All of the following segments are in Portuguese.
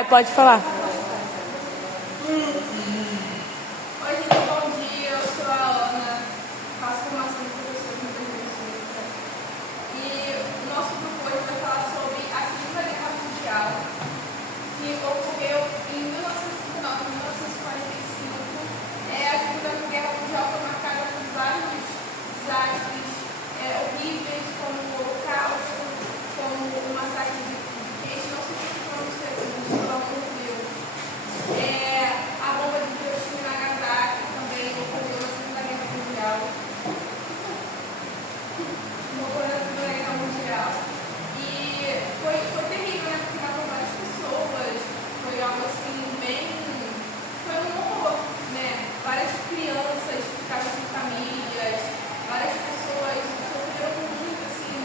Vai, pode falar. Oi, gente, bom dia. Eu sou a Ana, faço formação de professor de Educação. E o nosso grupo hoje vai falar sobre a Segunda Guerra Mundial, que ocorreu em 1939 e 1945. A Segunda Guerra Mundial foi marcada por vários desastres horríveis, como o Holocausto, como o massacre de Peixe, não sei se pronuncia assim, pelo amor de Deus. A bomba de Hiroshima e Nagasaki também ocorreu na Segunda Guerra Mundial. E foi terrível, né? Porque matou várias pessoas. Foi algo assim, bem. Foi um horror, né? Várias crianças ficaram sem famílias, várias pessoas sofreram muito, assim.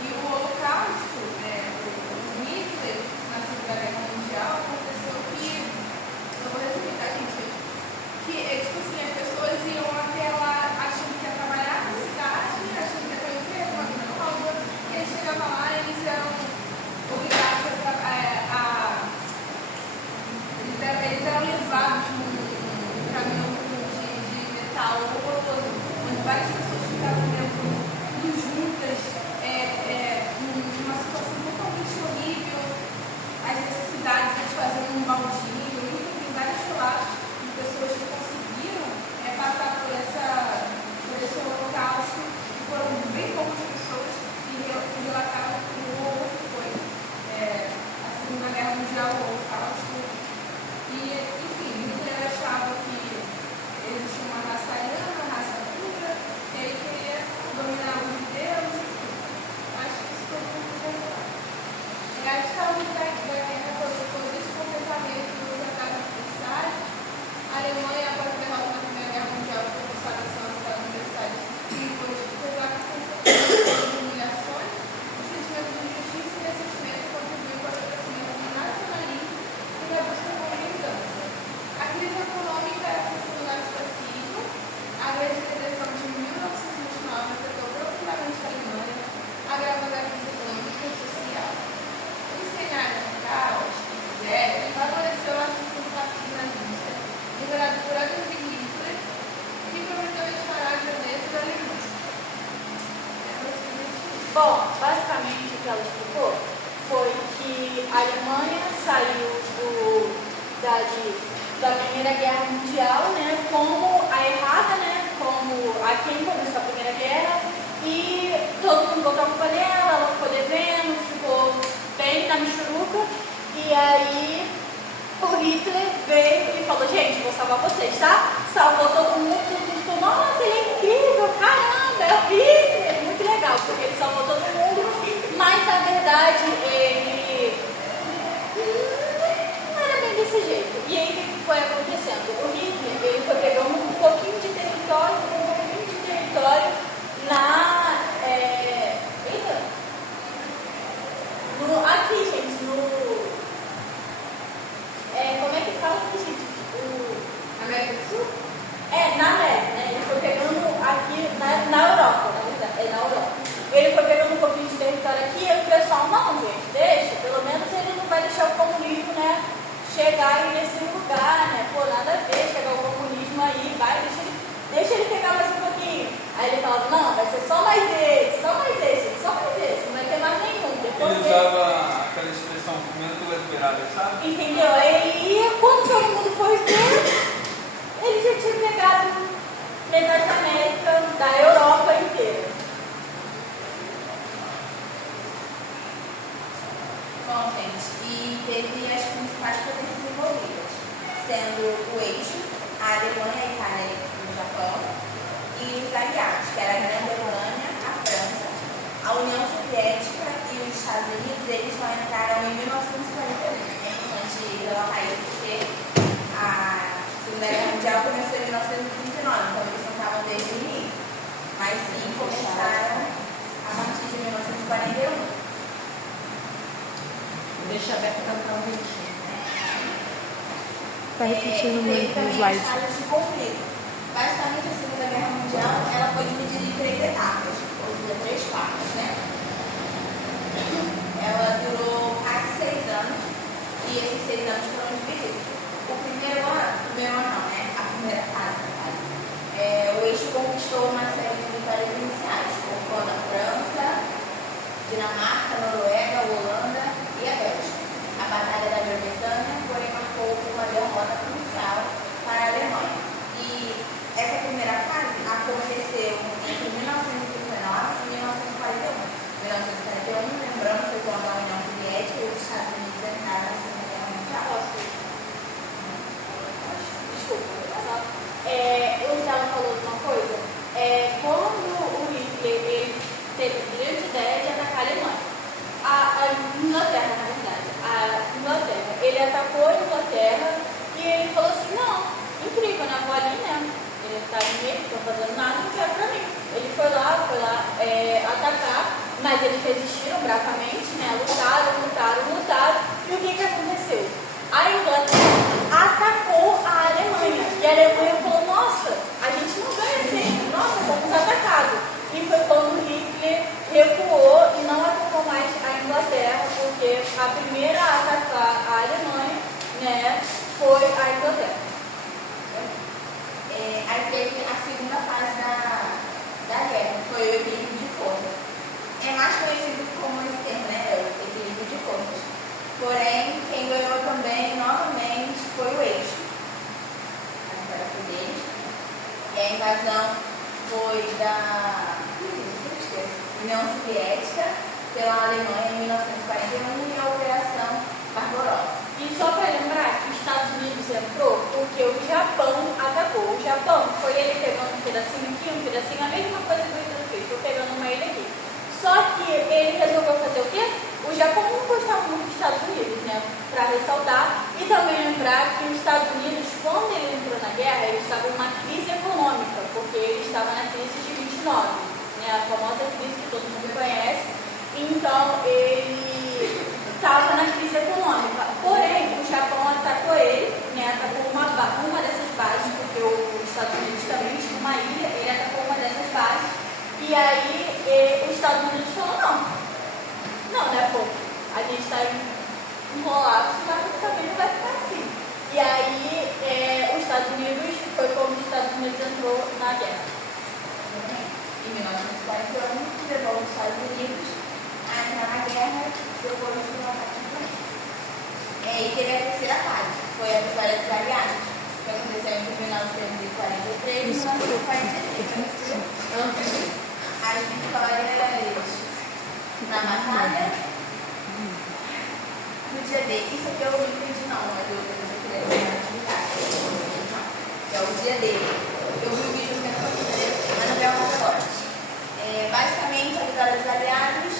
E o Holocausto, o Hitler, na Segunda Guerra Mundial, aconteceu que. Eu vou resumir, tá, gente? Que, tipo assim, as pessoas iam até lá achando que ia trabalhar na cidade, achando que ia ter um emprego, uma vida nova, e aí chegava lá e eles eram obrigados eles eram levados num caminhão de metal horroroso, onde várias pessoas ficavam dentro, tudo juntas, numa situação totalmente horrível, as necessidades eles faziam um baldinho, enfim, tem vários relatos de pessoas que conseguiram passar por esse holocausto, e foram bem poucas pessoas que relataram o horror que foi a Segunda Guerra Mundial, o holocausto. E, enfim, Hitler achava que eles tinham uma raça ariana, uma raça pura, e ele queria dominar os judeus, enfim. Acho que isso todo mundo já sabe. A causa da guerra foi o descontentamento do Tratado de Versalhes. A Alemanha, após a derrota na Primeira Guerra Mundial, foi forçada a se lançar no Versalhes depois de pesar com sensações de humilhações, o sentimento de injustiça e ressentimento contribuiu para o crescimento do nacionalismo e da busca por vingança. A crise econômica associada ao nazifascismo, a Grande Depressão de 1929 afetou profundamente a Alemanha, agravando a crise econômica e social. O cenário caos favoreceu a ascensão do Partido Nazista, liderado por Adolf Hitler, que prometeu instaurar a violência da Alemanha. Bom, basicamente o que ela explicou foi que a Alemanha saiu da Primeira Guerra Mundial, né, como a errada, né, como a quem começou a Primeira Guerra, e todo mundo botou a culpa nela, ela ficou devendo, ficou bem na michuruca, e aí o Hitler veio e falou: gente, vou salvar vocês, tá? Salvou todo mundo, todo mundo ficou: nossa, ele é incrível, caramba, é o Hitler, muito legal, porque ele salvou todo mundo, mas na verdade ele não era bem desse jeito. E aí o que foi acontecendo? O Hitler, ele foi pegando um pouquinho de território aqui, gente, como é que fala aqui, gente? América do Sul? Na América, né? Ele foi pegando aqui na Europa, na verdade, na Europa. Ele foi pegando um pouquinho de território aqui e o pessoal: não, gente, deixa, pelo menos ele não vai deixar o comunismo, né, chegar aí nesse lugar, né? Pô, nada a ver, chegar o comunismo aí, vai, deixa ele pegar mais um pouquinho. Aí ele falava: não, vai ser só mais esse, não vai ter mais nenhum. Depois ele usava aquela expressão comendo pelas beiradas, sabe? Entendeu? Ele ia, quando todo mundo foi ver, ele já tinha pegado metade da América, da Europa inteira. Bom, gente, e teve as principais potências envolvidas, sendo o eixo, a Alemanha, a Itália e o Japão, e os aliados, que era a Grã-Bretanha, a França, a União Soviética e os Estados Unidos. Eles só entraram em 1941. É importante relatar isso porque a Segunda Guerra Mundial começou em 1939, então eles não estavam desde o início, mas sim começaram a partir de 1941. Deixa a Beca cantar um retinho. Tá repetindo muito no slide. Áreas de conflito. Basicamente, a Segunda Guerra Mundial ela foi dividida em 3 etapas, ou seja, 3 partes, né? Ela durou quase 6 anos e E esses 6 anos foram divididos. O primeiro ano não, né? A primeira fase, no caso. O eixo conquistou uma série de vitórias iniciais, conquistando a França, Dinamarca, Noruega, Holanda e a Bélgica. A Batalha da Grã-Bretanha, porém, marcou uma derrota crucial para a Alemanha. E essa primeira fase aconteceu entre 1939 e 1941. 1941, lembrando, foi quando a União Soviética e os Estados Unidos entraram na Segunda Guerra Mundial. Desculpa, o Gustavo falou de uma coisa. Quando o Hitler ele teve a grande ideia de atacar a Alemanha, a Inglaterra, na verdade, ele atacou a Inglaterra e ele falou assim: não, incrível, né? Vou ali, né? Ele tá em meio, não tô fazendo nada, não quero pra mim. Ele foi lá atacar, mas eles resistiram bravamente, né? Lutaram. E o que aconteceu? A Inglaterra atacou a Alemanha. E a Alemanha falou: nossa, a gente não ganha assim, nossa, fomos atacados. E foi quando Hitler recuou e não atacou mais a Inglaterra, porque a primeira a atacar a Alemanha, né, foi a Inglaterra. Aí teve a segunda fase da guerra, foi o equilíbrio de forças. É mais conhecido como esse termo, né? O equilíbrio de forças. Porém, quem ganhou também, novamente, foi o eixo. A vitória foi deles. E a invasão foi da União Soviética pela Alemanha em 1941 e a Operação Barbarossa. E só para lembrar que os Estados Unidos entrou porque o Japão atacou. O Japão foi ele pegando um pedacinho aqui, um pedacinho, a mesma coisa que o Hitler fez, foi pegando uma ilha aqui. Só que ele resolveu fazer o quê? O Japão não gostava muito dos Estados Unidos, né? Para ressaltar. E também lembrar que os Estados Unidos, quando ele entrou na guerra, ele estava em uma crise econômica, porque ele estava na crise de 29, né? A famosa crise que todo mundo conhece. Então, ele estava na crise econômica. Porém, o Japão atacou ele, né? Atacou uma dessas bases, porque os Estados Unidos também tinha uma ilha, ele atacou uma dessas bases. E aí, os Estados Unidos falaram: não, né, pô, a gente está enrolado, mas também não vai ficar assim. E aí, os Estados Unidos, foi como os Estados Unidos entrou na guerra. Em 1941, levou os Estados Unidos a entrar na guerra depois do ataque de Berlim. E teve a terceira fase, foi a vitória dos aliados, que aconteceu entre 1943 e 1946. As vitórias na batalha no dia D. Isso aqui eu não entendi não, mas eu queria ver na atividade. Que é o dia D. Eu vi o vídeo no meu computador, mas não veio uma sorte. Basicamente, a vitória dos aliados,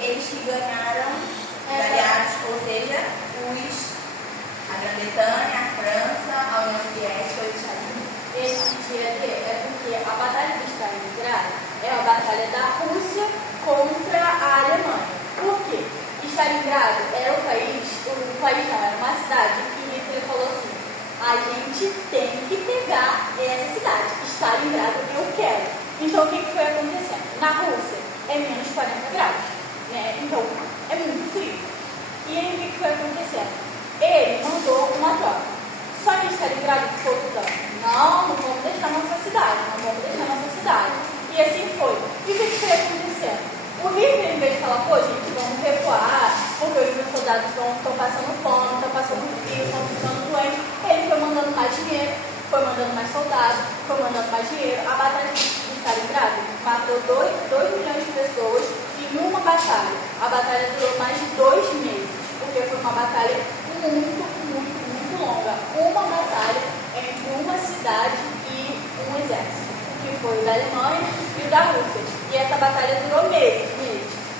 eles que ganharam, os aliados, ou seja, a Grã-Bretanha, a França, a União Soviética e os Estados Unidos. Esse dia D é porque a Batalha de Stalingrado é a batalha da Rússia contra a Alemanha. Por quê? Stalingrado era o país não, era uma cidade que Hitler falou assim: a gente tem que pegar essa cidade. Stalingrado eu quero. Então o que foi acontecendo? Na Rússia é menos 40 graus, né? Então é muito frio. E aí o que foi acontecendo? Ele mandou uma tropa. Só que Stalingrado ficou lutando: não vamos deixar nossa cidade, E assim foi. E o que foi acontecendo? O Hitler, em vez de falar: pô, gente, vamos recuar, porque os meus soldados estão passando fome, estão passando frio, estão ficando doentes, ele foi mandando mais dinheiro, foi mandando mais soldados, foi mandando mais dinheiro. A batalha de Stalingrado matou 2 milhões de pessoas em uma batalha. A batalha durou mais de 2 meses, porque foi uma batalha muito longa. Uma batalha entre uma cidade e um exército, que foi o da Alemanha e o da Rússia. E essa batalha durou meses.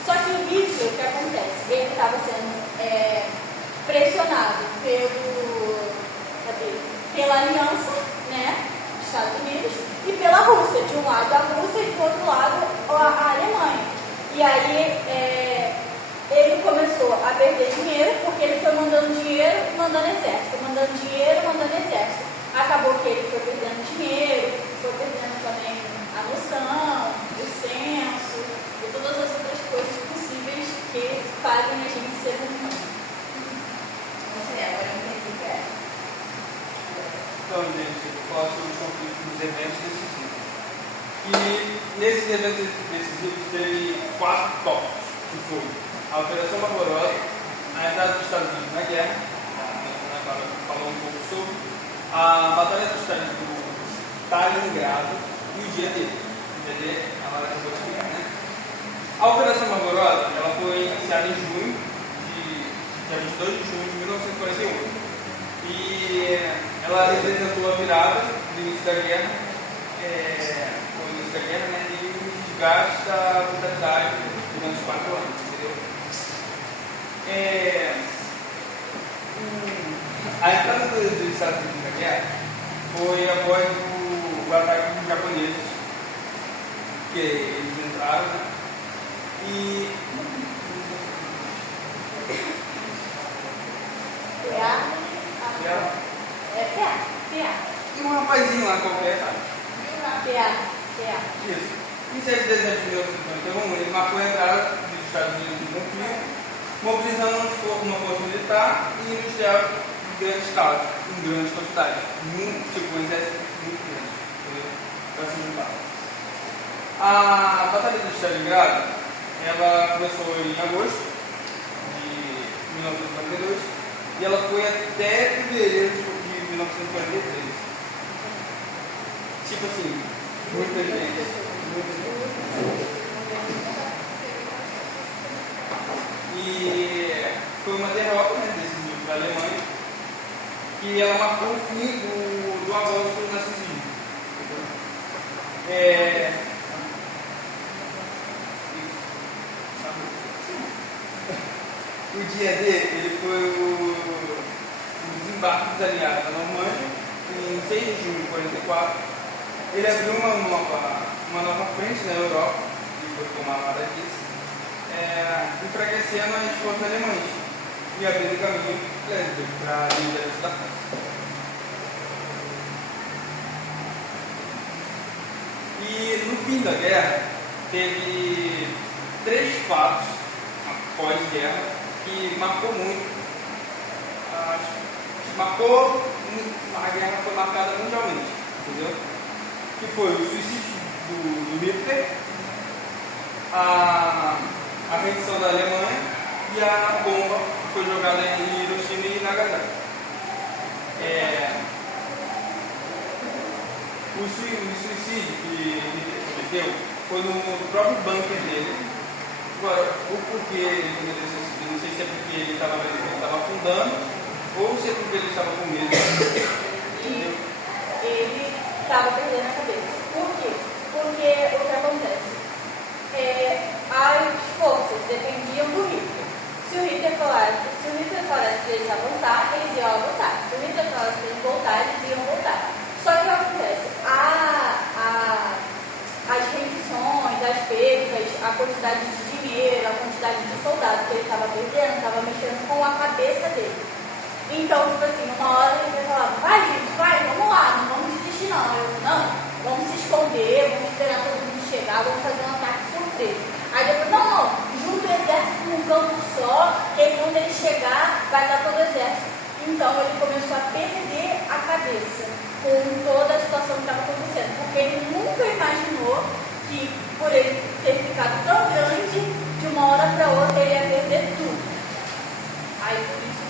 Só que o Hitler, o que acontece? Ele estava sendo pressionado pela aliança, né, dos Estados Unidos, e pela Rússia. De um lado a Rússia e do outro lado a Alemanha. E aí ele começou a perder dinheiro, porque ele foi mandando dinheiro, mandando exército. Acabou que ele foi perdendo dinheiro, foi perdendo também a noção, o senso e todas as outras coisas possíveis que fazem a gente ser humano. sei, agora eu entendi o que é. Então, gente, eu vou falar sobre os conflitos dos eventos decisivos. E nesses eventos decisivos teve 4 tópicos, que foi a Operação Barbarossa, a entrada dos Estados Unidos na guerra, falou um pouco sobre a Batalha do Stalingrado e o dia dele. O dia dele, ela acabou de explicar, né? A Operação Barbarossa, ela foi iniciada em junho, dia 22 de junho de 1948. E ela representou a virada do início da guerra, né, e o desgaste da brutalidade durante os 4 anos, entendeu? A entrada dos Estados Unidos na guerra foi após o ataque dos japoneses, que eles entraram, né, e e um rapazinho lá qualquer, sabe? Isso. Em 7 de dezembro de 1951, ele marcou a entrada dos Estados Unidos no conflito, mobilizando uma força militar e industrial de grande escala, em grande quantidade. Um exército muito grande, entendeu? Para se juntar. A Batalha do Stalingrado, ela começou em agosto de 1942 e ela foi até fevereiro de 1943. Tipo assim, muita gente. E foi uma derrota, né, decisiva para a Alemanha, que ela marcou o fim do avanço nazismo. O dia D, ele foi o desembarque dos aliados na Normandia, em 6 de junho de 1944. Ele abriu uma nova frente na Europa, que foi tomada disso, enfraquecendo as forças alemãs e abrindo caminho para a liderança da França. E no fim da guerra, teve 3 fatos pós-guerra que marcou muito. A guerra foi marcada mundialmente, entendeu? Que foi o suicídio do Hitler, a rendição da Alemanha e a bomba que foi jogada em Hiroshima e Nagasaki. O suicídio que ele cometeu foi no próprio bunker dele. Agora, o porquê ele cometeu esse suicídio, não sei se é porque ele estava afundando ou se é porque ele estava com medo. Ele estava perdendo a cabeça. Por quê? Porque o que acontece? As forças dependiam do Hitler. Se o Hitler falasse para eles avançar, eles iam avançar. Se o Hitler falasse para eles voltar, eles iam voltar. Só que o que acontece? As rendições, as perdas, a quantidade de dinheiro, a quantidade de soldados que ele estava perdendo, estava mexendo com a cabeça dele. Então, tipo assim, uma hora ele vai falar, vai gente, vai, vamos lá, não vamos desistir não. Não, vamos se esconder, vamos esperar todo mundo chegar, vamos fazer um ataque surpresa. Aí depois, não, junta o exército num campo só, que aí quando ele chegar, vai dar todo o exército. Então ele começou a perder a cabeça com toda a situação que estava acontecendo, porque ele nunca imaginou que por ele ter ficado tão grande, de uma hora para outra ele ia perder tudo. Aí por isso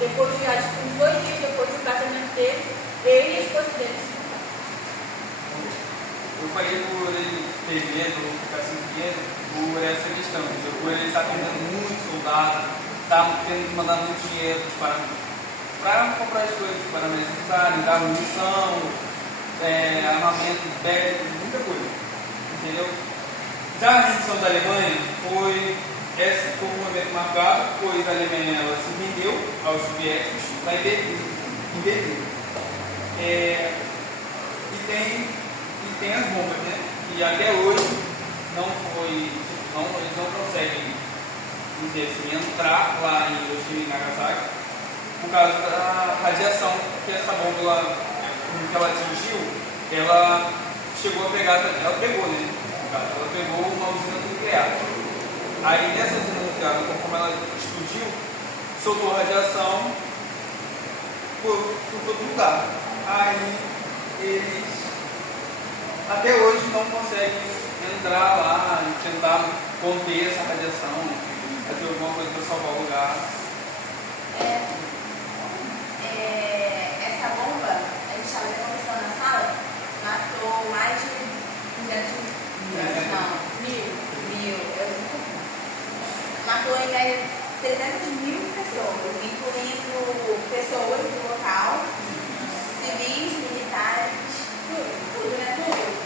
depois de, acho que uns 2 dias depois do casamento dele, ele e a esposa dele se juntaram. Eu falei por ele ter medo, ficar sem medo, por essa questão, por ele estar perdendo muito soldado, estar tendo que mandar muito dinheiro para comprar as coisas para necessárias, dar munição, armamento bélico, muita coisa, entendeu? Já a rendição da Alemanha foi um evento marcado, pois a Alemanha ela se rendeu aos soviéticos para inverter. E tem as bombas, né? E até hoje eles não conseguem, dizer assim, entrar lá em Hiroshima e Nagasaki por causa da radiação que essa bomba, que ela atingiu, ela chegou a pegar, ela pegou, né? Ela pegou uma usina nuclear. Aí nessa usina nuclear, conforme ela explodiu, soltou radiação por todo lugar. Aí eles até hoje não conseguem entrar lá e tentar conter essa radiação, fazer alguma coisa para salvar o lugar. Essa bomba, a gente estava vendo uma pessoa na sala, matou mais de 200 mil. Matou em média 300.000 pessoas, incluindo pessoas do local, civis, militares, tudo, né?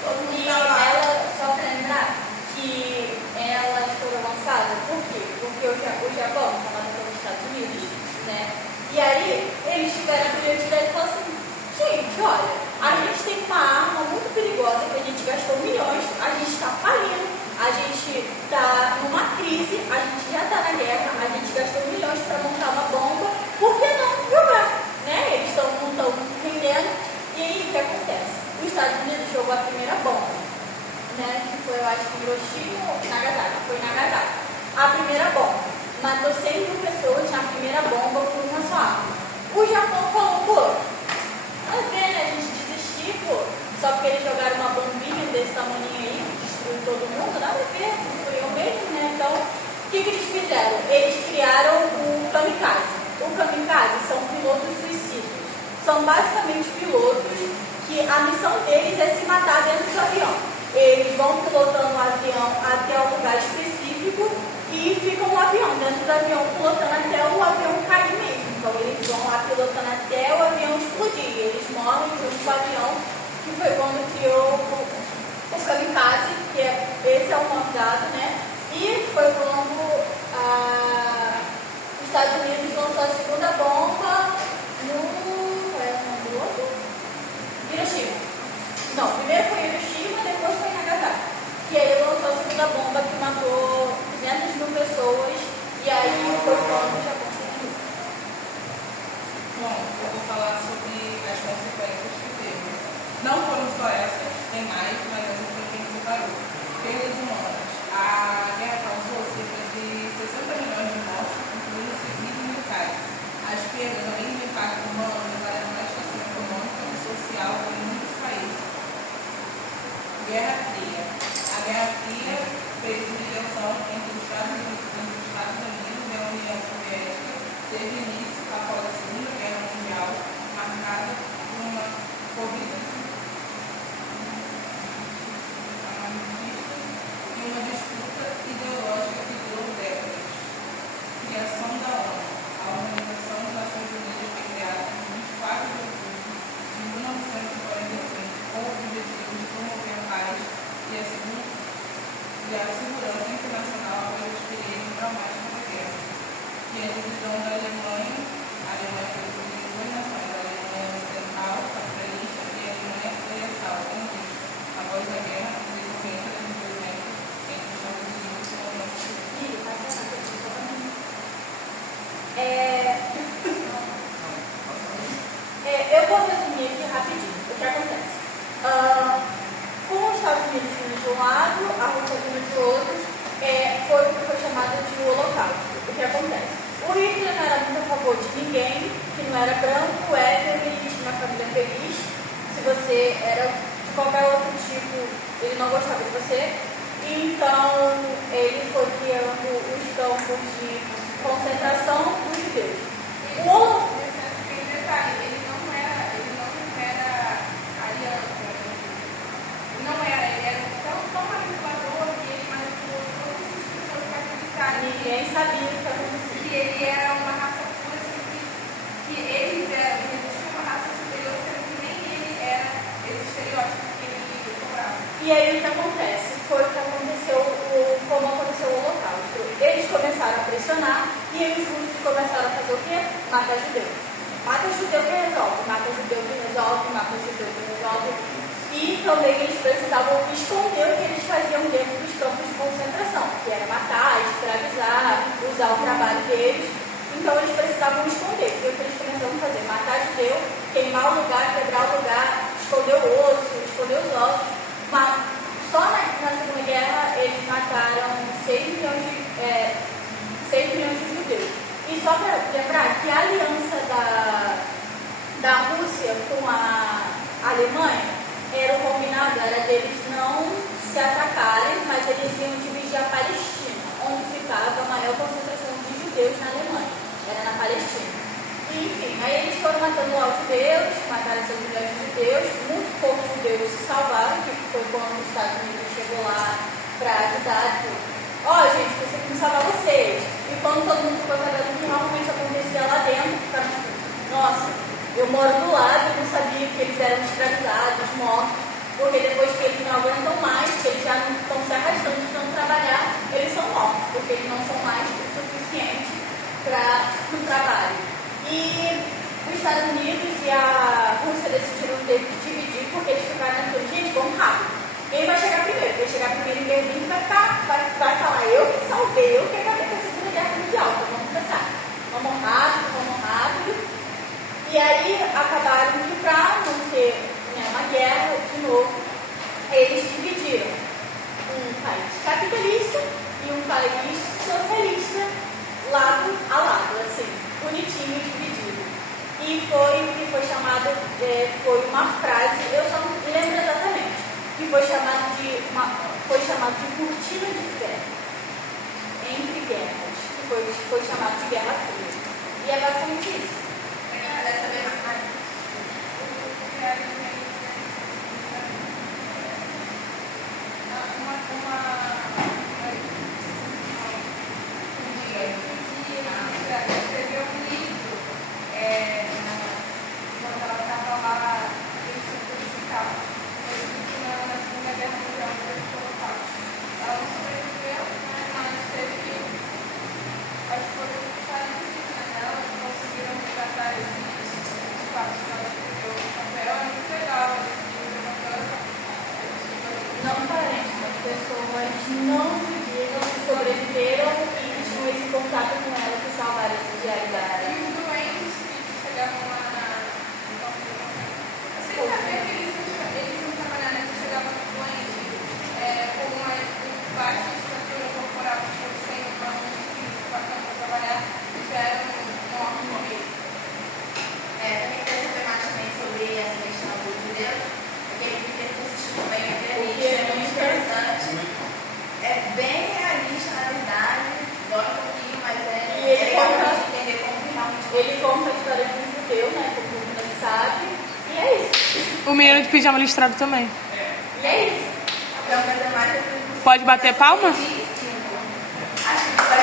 Todo mundo E estava lá. ela, só para lembrar, que ela foi lançada, por quê? Porque o Japão estava nos Estados Unidos, né? E aí, eles tiveram a criatividade e falaram assim, gente, olha, a gente tem uma arma muito perigosa que a gente gastou milhões, a gente está falindo, a gente está numa crise, a gente já está na guerra, a gente gastou milhões para montar uma bomba, por que não jogar? Né? Eles não estão rendendo. E aí, o que acontece? Os Estados Unidos jogou a primeira bomba, né? Que foi, eu acho que Hiroshima ou Nagasaki. Foi Nagasaki. A primeira bomba. Matou 100 mil pessoas na primeira bomba com uma só arma. O Japão falou, pô, a ver, né? A gente desistir, pô. Só porque eles jogaram uma bombinha desse tamanho aí, destruiu todo mundo, nada a ver, destruiu mesmo, né? Então, o que eles fizeram? Eles criaram o kamikaze. O kamikaze são pilotos suicidas. São basicamente pilotos que a missão deles é se matar dentro do avião. Eles vão pilotando o avião até um lugar específico e ficam no avião, dentro do avião, pilotando até o avião cair mesmo. Então eles vão lá pilotando até o avião explodir. Eles morrem junto com o avião, que foi quando criou o kamikaze, que esse é o nome dado, né? E foi quando os Estados Unidos lançou a segunda bomba no... qual é o nome do outro? Hiroshima. Não, primeiro foi Hiroshima, depois foi Nagasaki. E aí lançou a segunda bomba que matou 200.000 pessoas. E aí foi quando o Japão se rendeu. Bom, eu vou falar sobre as consequências que teve. Não foram só essas, tem mais, mas essa foi quem separou. Perdas humanas. A guerra causou cerca de 60 milhões de mortes, incluindo civis e militares. As perdas, além do impacto humano, levaram a uma devastação econômica e social em muitos países. Guerra Fria. A Guerra Fria fez uma ligação entre os Estados Unidos e a União Soviética. Teve início após a Segunda Guerra Mundial, marcada por uma corrida e uma disputa ideológica que durou décadas. Criação da ONU. A Organização das Nações Unidas foi criada em 24 de outubro de 1945 com o objetivo de promover a paz e a segurança internacional após a experiência traumática da guerra. E a divisão da Alemanha, a Alemanha foi dividida em duas nações, a Alemanha Ocidental, capitalista, e a Alemanha Oriental, comunista. Após a guerra, o desenvolvimento do desenvolvimento entre os Estados Unidos e a União Soviética. Eu vou resumir aqui rapidinho o que acontece. Com os Estados Unidos vindo de um lado, a Rússia vindo de outro, foi o que foi chamado de Holocausto. O que acontece? O Hitler não era muito a favor de ninguém, que não era branco, hétero, ele tinha uma família feliz. Se você era de qualquer outro tipo, ele não gostava de você. Então, ele foi criando os campos de concentração dos judeus. Ele não era aliança. Ele era tão manipulador que ele manipulou todas as pessoas para acreditarem Ninguém sabia o que acontecia. que ele era uma raça pura, que eles tinham uma raça superior, sendo que nem ele era esse estereótipo que ele cobrava. E aí o que acontece? Foi o que aconteceu, como aconteceu o Holocausto. Eles começaram a pressionar e aí os russos começaram a fazer o quê? Mata judeu. Mata judeu que resolve, mata judeu que resolve, mata judeu que resolve. E também eles precisavam esconder o que eles faziam dentro dos campos de concentração, que era matar, escravizar, usar o trabalho deles. Então eles precisavam esconder. E o que eles começaram a fazer? Matar judeu, queimar o lugar, quebrar o lugar, esconder o osso, esconder os ossos. Só na Segunda Guerra eles mataram 6 milhões de judeus. E só para lembrar, judeus na Alemanha, era na Palestina. E, enfim, aí eles foram matando lá os judeus, mataram seus milhões de judeus, muito poucos judeus se salvaram, que foi quando os Estados Unidos chegou lá para ajudar, tipo, gente, conseguimos salvar vocês. E quando todo mundo ficou sabendo que realmente acontecia lá dentro, ficava tipo, nossa, eu moro do lado e não sabia que eles eram escravizados, mortos, porque depois que eles não aguentam mais, que eles já não estão se arrastando de tanto trabalhar, eles são mortos, porque eles não são mais o suficiente para o trabalho. E os Estados Unidos e a Rússia decidiram dividir, porque eles ficaram naquilo, gente, vamos rápido. Quem vai chegar primeiro? Quem chegar primeiro em Berlim vai falar, eu que salvei, eu que acabei com a Segunda Guerra Mundial, então vamos começar. Vamos rápido. E aí acabaram que para não ter uma guerra de novo, eles dividiram um país capitalista e um país socialista, lado a lado, assim, bonitinho dividido. E foi chamado, foi uma frase, eu só não lembro exatamente, que foi chamado de cortina de ferro entre guerras, que foi chamado de Guerra Fria. E é basicamente isso. Para quem quiser saber mais. Escreveu um livro quando ela estava lá em Portugal, na Segunda Guerra Mundial, ela não sobreviveu, mas teve as coisas que saíram dela, conseguiram resgatar esses fatos que ela escreveu no papel. É muito legal esse livro. Não parece, as pessoas não viveram, sobreviveram e tinham esse contato com ela que salvaram essa realidade. E os doentes que chegavam lá na. Você sabia que eles não trabalharam, né? Que chegavam doentes com uma baixa estrutura corporal, sem uma física bacana para trabalhar, e já eram mortos mesmo. Também quero saber mais também sobre essa questão do judeu, porque ele fica assistindo bem a entrevista, é muito interessante. É bem realista, na verdade, dói um pouquinho, mas E ele legal de entender como que realmente Ele conta a história de um judeu, né? Como todo mundo sabe. E é isso. O menino de pijama listrado também. E é isso. é uma coisa mais. Pode bater palma?